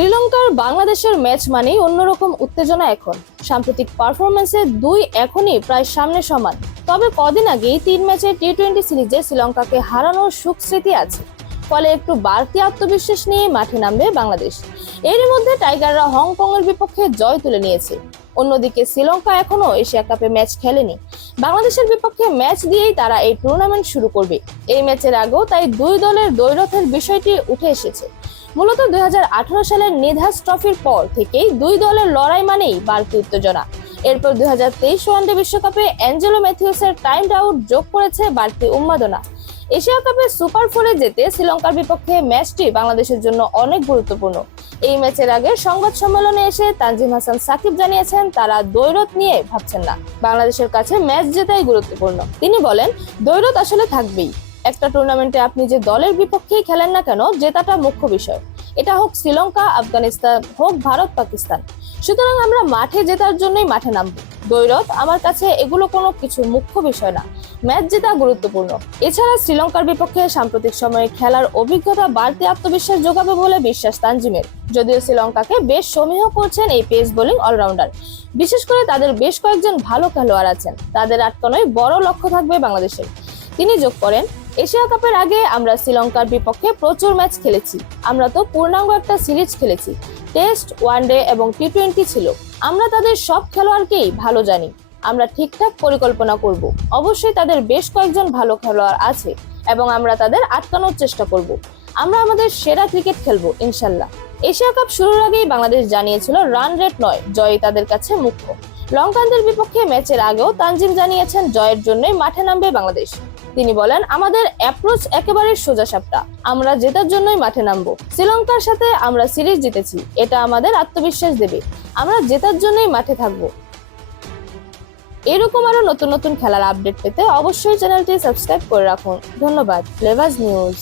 শ্রীলঙ্কার বাংলাদেশের ম্যাচ মানেই অন্যরকম উত্তেজনা এখন। সাম্প্রতিক পারফরমেন্সে দুই এখনই প্রায় সামনে সমান। তবে কদিন আগেই তিন ম্যাচের টি টোয়েন্টি সিরিজে শ্রীলঙ্কাকে হারানোর সুখ স্মৃতি আছে। ফলে একটু বাড়তি আত্মবিশ্বাস নিয়ে মাঠে নামবে বাংলাদেশ। এরই মধ্যে টাইগাররা হংকংয়ের বিপক্ষে জয় তুলে নিয়েছে। অন্যদিকে শ্রীলঙ্কা এখনও এশিয়া কাপে ম্যাচ খেলেনি। বাংলাদেশের বিপক্ষে ম্যাচ দিয়েই তারা এই টুর্নামেন্ট শুরু করবে। এই ম্যাচের আগেও তাই দুই দলের দ্বৈরথের বিষয়টি উঠে এসেছে। মূলত দুই সালের নেধাস ট্রফির পর থেকেই দুই দলের লড়াই মানেই বাড়তি উত্তেজনা। এরপর দুই হাজার তেইশ ওয়ানডে বিশ্বকাপে অ্যাঞ্জেলো ম্যাথিউসের টাইম আউট যোগ করেছে বাড়তি উন্মাদনা। এশিয়া কাপে সুপার ফোরে যেতে শ্রীলঙ্কার বিপক্ষে ম্যাচটি বাংলাদেশের জন্য অনেক গুরুত্বপূর্ণ। এই ম্যাচের আগে সংবাদ সম্মেলনে এসে তানজিম হাসান সাকিব জানিয়েছেন, তারা দ্বৈরথ নিয়ে ভাবছেন না। বাংলাদেশের কাছে ম্যাচ জেতাই গুরুত্বপূর্ণ। তিনি বলেন, দ্বৈরথ আসলে থাকবেই। একটা টুর্নামেন্টে আপনি যে দলের বিপক্ষেই খেলেন না কেন, জেতাটা মুখ্য বিষয়। এটা হোক শ্রীলঙ্কা, আফগানিস্তান, হোক ভারত, পাকিস্তান। সুতরাং আমরা মাঠে জেতার জন্যই মাঠে নামবো। দৈরত আমার কাছে এগুলো কোনো কিছু মুখ্য বিষয় না। ম্যাচ জেতা গুরুত্বপূর্ণ। এছাড়া শ্রীলঙ্কার বিপক্ষে সাম্প্রতিক সময়ে খেলার অভিজ্ঞতা বাড়তি আত্মবিশ্বাস যোগাবে বলে বিশ্বাস তানজিমের। যদিও শ্রীলঙ্কাকে বেশ সমীহ করছেন এই পেস বোলিং অলরাউন্ডার। বিশেষ করে তাদের বেশ কয়েকজন ভালো খেলোয়াড় আছেন। তাদের আটকানোই বড় লক্ষ্য থাকবে বাংলাদেশের। তিনি যোগ করেন এশিয়া কাপের আগে আমরা শ্রীলঙ্কার বিপক্ষে প্রচুর ম্যাচ খেলেছি। আমরা তো পূর্ণাঙ্গ একটা সিরিজ খেলেছি। টেস্ট ওয়ানডে এবং টি টোয়েন্টি ছিল। আমরা তাদের সব খেলোয়াড়কেই ভালো জানি। আমরা ঠিকঠাক পরিকল্পনা করব। অবশ্যই তাদের বেশ কয়েকজন ভালো খেলোয়াড় আছে এবং আমরা তাদের আটকানোর চেষ্টা করব। আমরা আমাদের সেরা ক্রিকেট খেলব, ইনশাল্লাহ। এশিয়া কাপ শুরুর আগেই বাংলাদেশ জানিয়েছিল রান রেট নয়, জয়ই তাদের কাছে মুখ্য। লঙ্কানদের বিপক্ষে ম্যাচের আগেও তানজিম জানিয়েছেন জয়ের জন্যই মাঠে নামবে বাংলাদেশ। তিনি বলেন, আমাদের অ্যাপ্রোচ একেবারে সোজা সাপটা। আমরা জেতার জন্যই মাঠে নামবো। শ্রীলঙ্কার সাথে আমরা সিরিজ জিতেছি। এটা আমাদের আত্মবিশ্বাস দেবে। আমরা জেতার জন্যই মাঠে থাকব। এরকম আরও নতুন নতুন খেলার আপডেট পেতে অবশ্যই চ্যানেলটি সাবস্ক্রাইব করে রাখুন। ধন্যবাদ। Flavours news